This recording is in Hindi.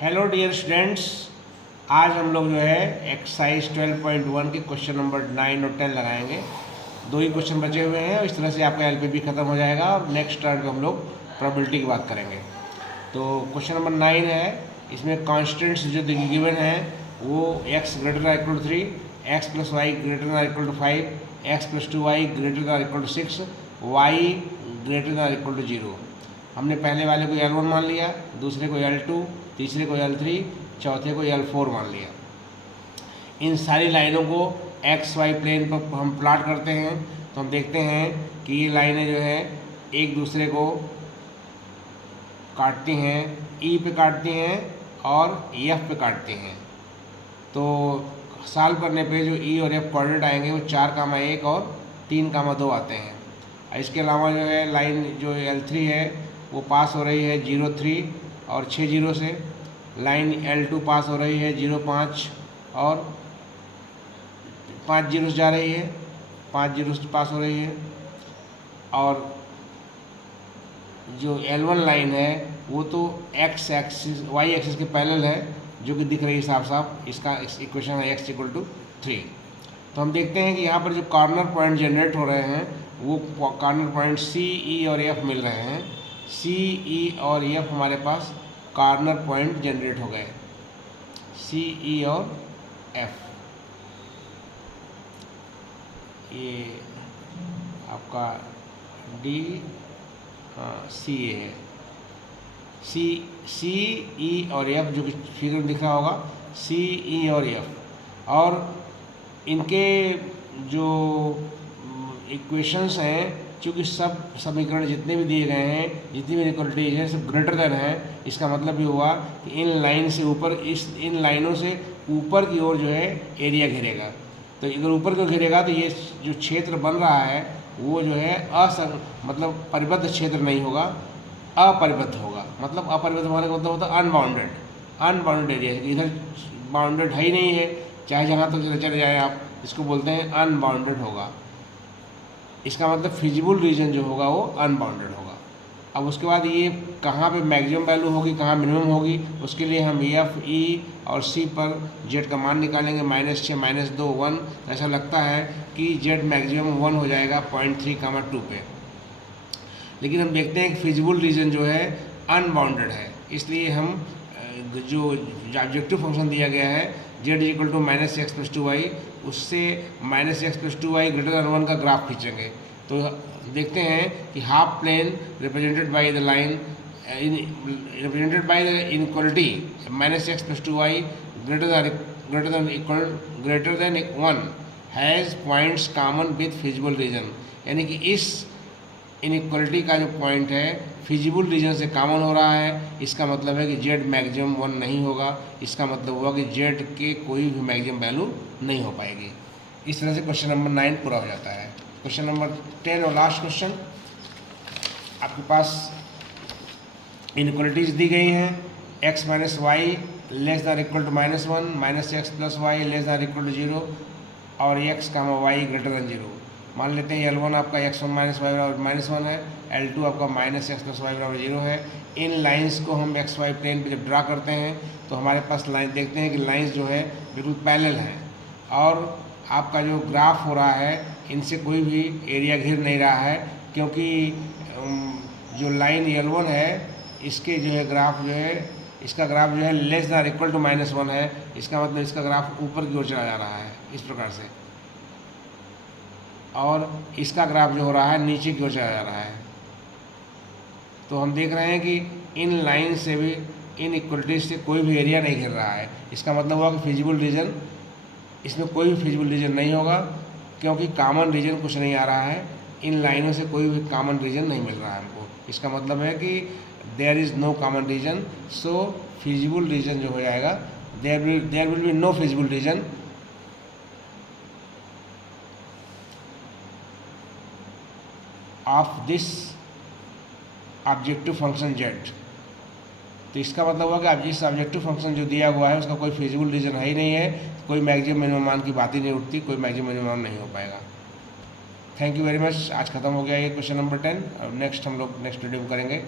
हेलो डियर स्टूडेंट्स, आज हम लोग जो है एक्सरसाइज 12.1 के क्वेश्चन नंबर 9 और 10 लगाएंगे। दो ही क्वेश्चन बचे हुए हैं और इस तरह से आपका एलपीबी खत्म हो जाएगा और नेक्स्ट टर्न पे हम लोग प्रोबेबिलिटी की बात करेंगे। तो क्वेश्चन नंबर 9 है, इसमें कॉन्स्टेंट्स जो गिवन है वो x greater than equal to 3, x plus y greater than equal to 5, x plus 2y greater than equal to 6, y greater than equal to 0। हमने पहले वाले को L1 मान लिया, दूसरे को L2, तीसरे को L3, चौथे को L4 मान लिया। इन सारी लाइनों को एक्स वाई प्लेन पर हम प्लॉट करते हैं तो हम देखते हैं कि ये लाइनें जो है एक दूसरे को काटती हैं, ई पे काटती हैं और एफ पे काटती हैं। तो सॉल्व करने पे जो ई और एफ कोऑर्डिनेट आएंगे वो 4,1 और 3,2 आते हैं। इसके अलावा जो है लाइन जो L3 है वो पास हो रही है 0,3 और 6 0 से। लाइन L2 पास हो रही है 0,5 और 5 0 से जा रही है, 5 0 से पास हो रही है। और जो L1 लाइन है वो तो एक्स एक्सिस वाई एक्सिस के पैरेलल है, जो कि दिख रही है साफ साफ। इसका इक्वेशन है x इक्वल टू 3। तो हम देखते हैं कि यहाँ पर जो कॉर्नर पॉइंट जनरेट हो रहे हैं वो कॉर्नर पॉइंट C, E और F मिल रहे हैं। C, E और F हमारे पास कॉर्नर पॉइंट जनरेट हो गए, C, E और F। ये आपका D, C है, C, E और F जो कि फिगर में दिख रहा होगा, C, E और F। और इनके जो इक्वेशंस हैं, चूँकि सब समीकरण जितने भी दिए गए हैं, जितनी भी इक्वलिटीज हैं, सब ग्रेटर देन है। इसका मतलब ये हुआ कि इन लाइन से ऊपर, इन लाइनों से ऊपर की ओर जो है एरिया घेरेगा। तो अगर ऊपर को घेरेगा तो ये जो क्षेत्र बन रहा है वो जो है मतलब परिबद्ध क्षेत्र नहीं होगा, अपरिबद्ध होगा। मतलब अपरिबद्ध होने का मतलब होता है अनबाउंडेड एरिया। इधर बाउंडेड है ही नहीं है, चाहे जहाँ तक चले जाए आप, इसको बोलते हैं अनबाउंडेड होगा। इसका मतलब फिजिबल रीजन जो होगा वो अनबाउंडेड होगा। अब उसके बाद ये कहाँ पे मैक्सिमम वैल्यू होगी, कहाँ मिनिमम होगी, उसके लिए हम F, E और C पर Z का मान निकालेंगे। -6, -2, 1। ऐसा लगता है कि Z मैक्सिमम 1 हो जाएगा 0.3, 2 पे। लेकिन हम देखते हैं कि फिजिबल रीजन जो है अनबाउंडेड है, इसलिए हम जो ऑब्जेक्टिव फंक्शन दिया गया है Z equal to -x plus 2y, उससे -x plus 2y greater than 1 का ग्राफ खींचेंगे। तो देखते हैं कि half plane represented by the line represented by the inequality -x plus 2y greater than 1 has points common with feasible region. यानी कि इस इनइक्वालिटी का जो पॉइंट है फिजिबल रीजन से कॉमन हो रहा है। इसका मतलब है कि Z मैक्सिमम 1 नहीं होगा। इसका मतलब हुआ कि Z के कोई भी मैक्सिमम वैल्यू नहीं हो पाएगी। इस तरह से क्वेश्चन नंबर 9 पूरा हो जाता है। क्वेश्चन नंबर 10 और लास्ट क्वेश्चन, आपके पास इनइक्वालिटीज दी गई हैं। x minus y less than equal to -1, -x plus y less than equal to 0 और x, y ग्रेटर दैन 0। मान लेते हैं L1 आपका x1 माइनस वाई बराबर -1 है, L2 आपका -x प्लस वाई बराबर 0 है। इन लाइंस को हम एक्स वाई प्लेन पे जब ड्रा करते हैं तो हमारे पास लाइन देखते हैं कि लाइंस जो है बिल्कुल पैरेलल हैं और आपका जो ग्राफ हो रहा है इनसे कोई भी एरिया घिर नहीं रहा है, क्योंकि जो लाइन L1 है इसके जो है ग्राफ जो है, इसका ग्राफ जो है लेस दैन इक्वल टू -1 है। इसका मतलब इसका ग्राफ ऊपर की ओर चला जा रहा है इस प्रकार से, और इसका ग्राफ जो हो रहा है नीचे की ओर चला जा रहा है। तो हम देख रहे हैं कि इन लाइन से भी, इन इक्वलिटीज से कोई भी एरिया नहीं घिर रहा है। इसका मतलब हुआ कि फिजिबल रीजन, इसमें कोई भी फिजिबल रीजन नहीं होगा, क्योंकि कॉमन रीजन कुछ नहीं आ रहा है। इन लाइनों से कोई भी कॉमन रीजन नहीं मिल रहा है हमको। इसका मतलब है कि there is no common region, so feasible region जो हो जाएगा, there will be no feasible region of this objective function Z। तो इसका मतलब हुआ कि अब जिस ऑब्जेक्टिव फंक्शन जो दिया हुआ है उसका कोई फिजिबल रीजन है ही नहीं है, कोई मैक्सिमम मिनिमम मान की बात ही नहीं उठती, कोई मैक्सिमम मिनिमम नहीं हो पाएगा। Thank you very much. आज खत्म हो गया ये क्वेश्चन नंबर 10। अब नेक्स्ट हम लोग नेक्स्ट वीडियो में करेंगे।